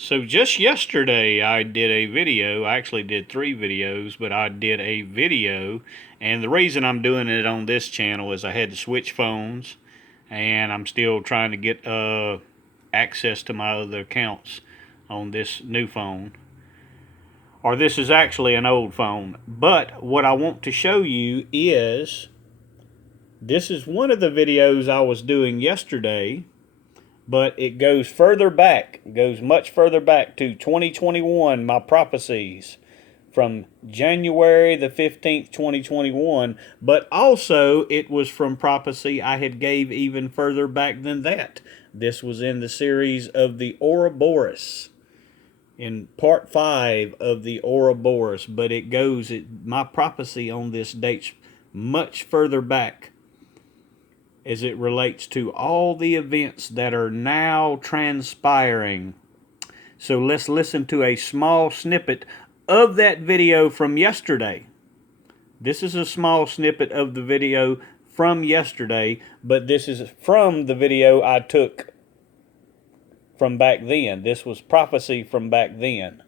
So just yesterday I did a video. I actually did 3 videos, but I did a video, and the reason I'm doing it on this channel is I had to switch phones, and I'm still trying to get access to my other accounts on this new phone. Or this is actually an old phone. But what I want to show you is this is one of the videos I was doing yesterday, but it goes further back. It goes much further back to 2021, my prophecies from January the 15th, 2021, but also it was from prophecy I had gave even further back than that. This was in the series of the Ouroboros, in part 5 of the Ouroboros, but my prophecy on this dates much further back as it relates to all the events that are now transpiring. So let's listen to a small snippet of that video from yesterday. This is a small snippet of the video from yesterday, but this is from the video I took from back then. This was prophecy from back then,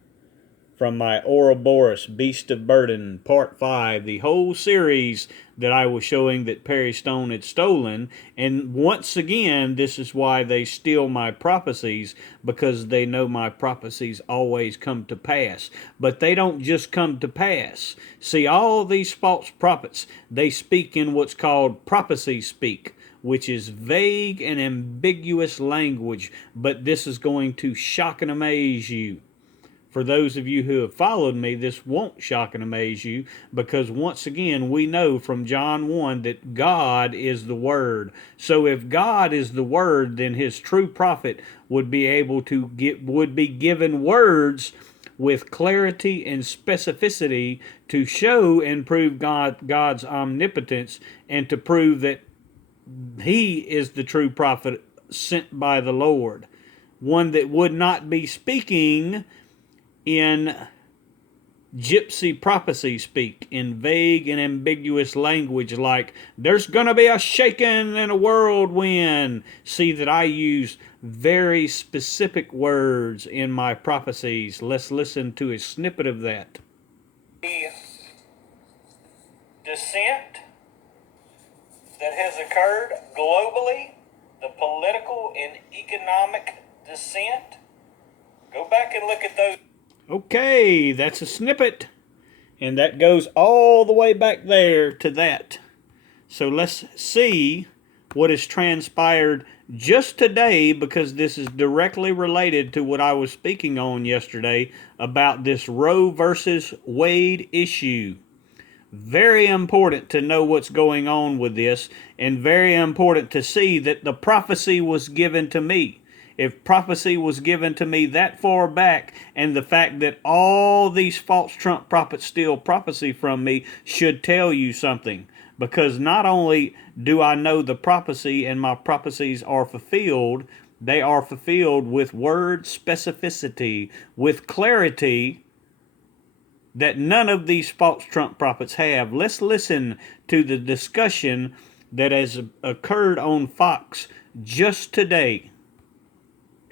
from my Ouroboros, Beast of Burden, Part 5, the whole series that I was showing that Perry Stone had stolen. And once again, this is why they steal my prophecies, because they know my prophecies always come to pass. But they don't just come to pass. See, all these false prophets, they speak in what's called prophecy speak, which is vague and ambiguous language, but this is going to shock and amaze you. For those of you who have followed me, this won't shock and amaze you, because once again, we know from John 1 that God is the Word. So if God is the Word, then his true prophet would be given words with clarity and specificity to show and prove God's omnipotence, and to prove that he is the true prophet sent by the Lord. One that would not be speaking in gypsy prophecy speak, in vague and ambiguous language like, there's going to be a shaking and a whirlwind. See that I use very specific words in my prophecies. Let's listen to a snippet of that. The dissent that has occurred globally, the political and economic dissent. Go back and look at those. Okay, that's a snippet, and that goes all the way back there to that. So let's see what has transpired just today, because this is directly related to what I was speaking on yesterday about this Roe versus Wade issue. Very important to know what's going on with this, and very important to see that the prophecy was given to me. If prophecy was given to me that far back, and the fact that all these false Trump prophets steal prophecy from me should tell you something. Because not only do I know the prophecy and my prophecies are fulfilled, they are fulfilled with word specificity, with clarity that none of these false Trump prophets have. Let's listen to the discussion that has occurred on Fox just today.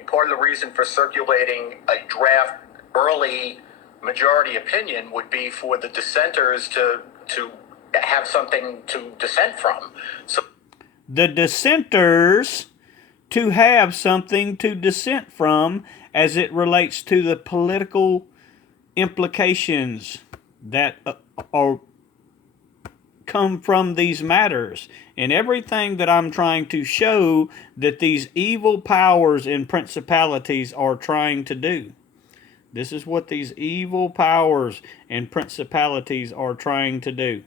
Part of the reason for circulating a draft early majority opinion would be for the dissenters to have something to dissent from. So the dissenters to have something to dissent from as it relates to the political implications that come from these matters, and everything that I'm trying to show that these evil powers and principalities are trying to do. This is what these evil powers and principalities are trying to do.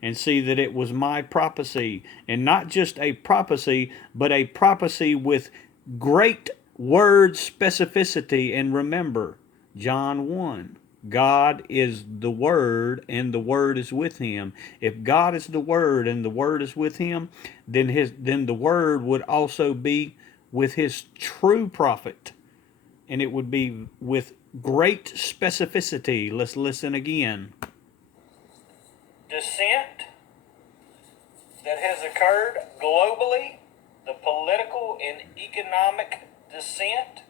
And see that it was my prophecy, and not just a prophecy, but a prophecy with great word specificity. And remember, John 1. God is the Word, and the Word is with him. If God is the Word and the Word is with him, then the Word would also be with his true prophet, and it would be with great specificity. Let's listen again. Dissent that has occurred globally, the political and economic dissent.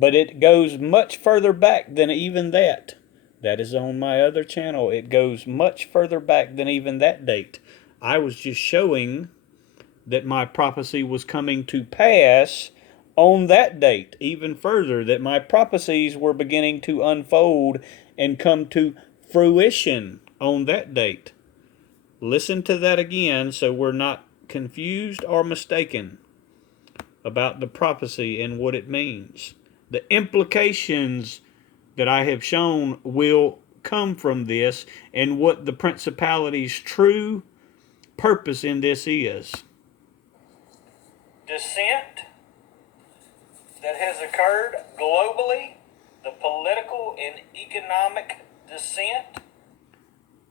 But it goes much further back than even that. That is on my other channel. It goes much further back than even that date. I was just showing that my prophecy was coming to pass on that date, even further, that my prophecies were beginning to unfold and come to fruition on that date. Listen to that again so we're not confused or mistaken about the prophecy and what it means. The implications that I have shown will come from this and what the principality's true purpose in this is. Dissent that has occurred globally, the political and economic dissent.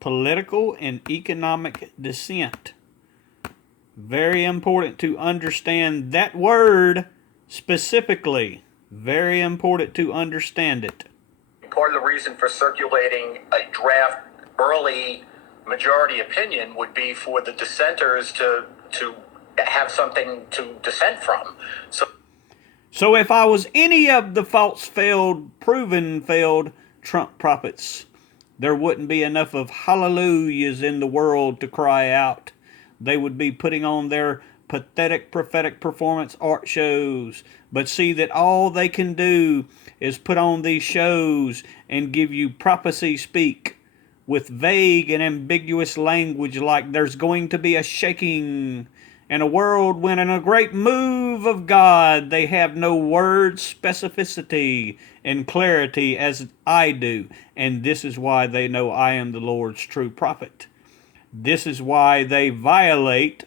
Political and economic dissent. Very important to understand that word specifically. Very important to understand it. Part of the reason for circulating a draft early majority opinion would be for the dissenters to have something to dissent from. So if I was any of the proven failed Trump prophets, there wouldn't be enough of hallelujahs in the world to cry out. They would be putting on their pathetic prophetic performance art shows, but see that all they can do is put on these shows and give you prophecy speak with vague and ambiguous language like there's going to be a shaking and a whirlwind and a great move of God. They have no word specificity and clarity as I do, and this is why they know I am the Lord's true prophet. This is why they violate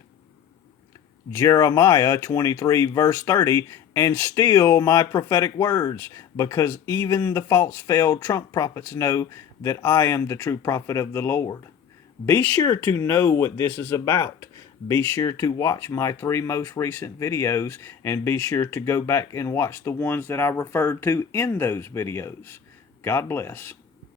Jeremiah 23 verse 30 and steal my prophetic words, because even the false failed Trump prophets know that I am the true prophet of the Lord. Be sure to know what this is about. Be sure to watch my 3 most recent videos, and be sure to go back and watch the ones that I referred to in those videos. God bless.